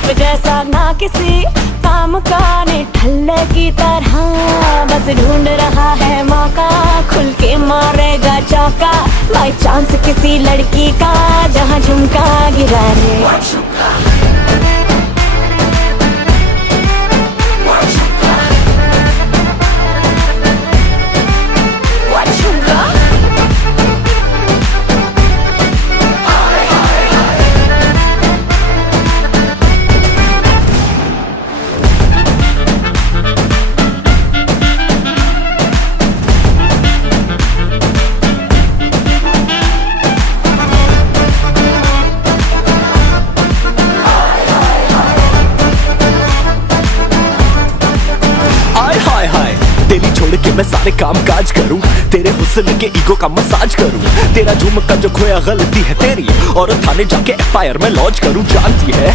बर्फ जैसा ना किसी काम का निठल्ले की तरह, बस ढूंढ रहा है मौका, खुल के मारेगा चौका, बाई चांस किसी लड़की का जहाँ झुमका गिरा रे। तेरी छोड़ के मैं सारे काम काज करूं, तेरे हुस्न के ईगो का मसाज करूं, तेरा झुमका जो खोया गलती है तेरी, और थाने जाके एफआईआर में लॉन्च करूं। जानती है